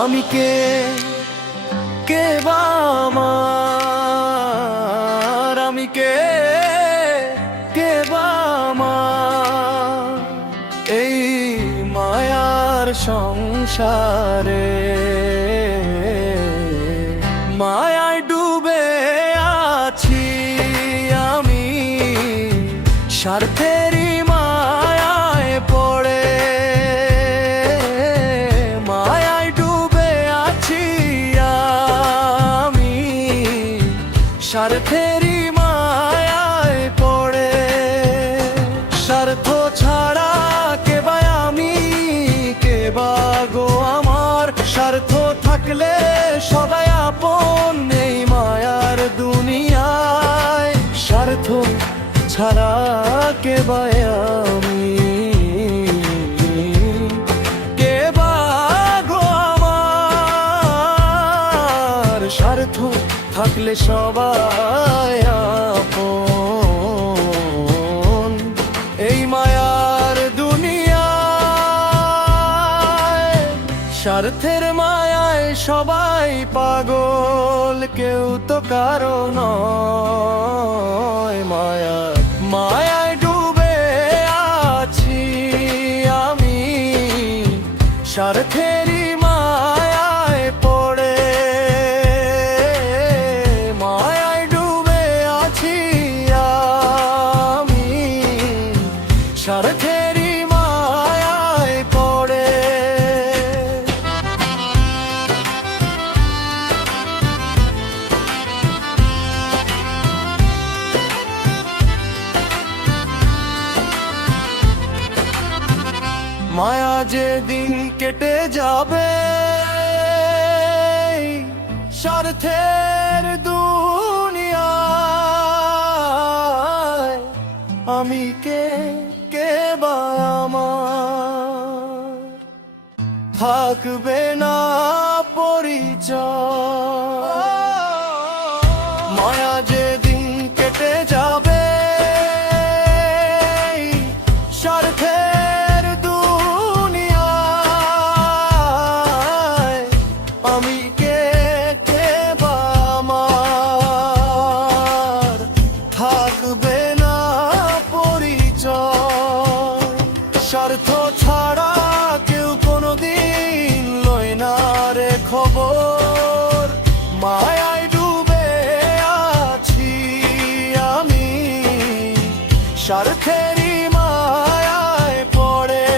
আমি কে বা আমার, আমি কে বা আমার এই মায়ার সংসারে। মায়ায় ডুবে আছি আমি, স্বার্থেরই মায়ায় পড়ে। মায়ায় ডুবে আছি আমি, স্বার্থেরই মায়ায় পড়ে। স্বার্থ ছাড়া কে বা আমি, কে বা গো আমার। স্বার্থ থাকলে সবাই আপন এই মায়ার দুনিয়ায়। স্বার্থ ছাড়া কে বা আমি, কে বা গো আমার। স্বার্থ থাকলে সবাই আপন এই মায়ার দুনিয়ায়। স্বার্থের মায়ায় সবাই পাগল, কেউ তো কারো নয়। মায়ায় ডুবে আছি আমি, স্বার্থেরই মায়ায় পড়ে। মায়ায় ডুবে আছি আমি, স্বার্থেরই মায়ায় পড়ে। মায়া যেদিন কেটে যাবে স্বার্থের দুনিয়ায়, আমি কে বা আমার। থাকবে না পরিচয়। মায়া যেদিন কেটে যাবে স্বার্থের দুনিয়ায়, আমি কে বা আমার। থাকবে না পরিচয়। স্বার্থ ছাড়া কেউ কোনোদিন লয় না রে খবর। মায়ায় ডুবে আছি আমি, স্বার্থেরই মায়ায় পড়ে।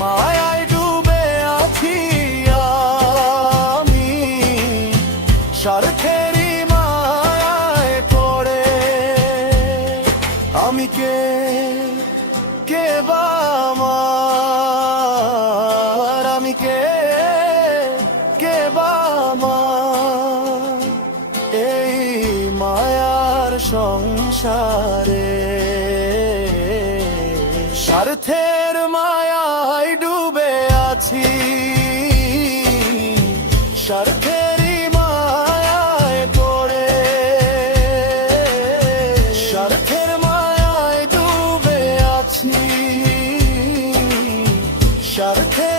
মায়ায় ডুবে আছি আমি, স্বার্থেরই মায়ায় পড়ে। আমি কে বা আমার, আমি কে বা আমার এই মায়ার সংসারে। স্বার্থের মায়ায় ডুবে আছি, স্বার্থেরই মায়ায় পড়ে। স্বার্থের মায়ায় ডুবে আছি, স্বার্থের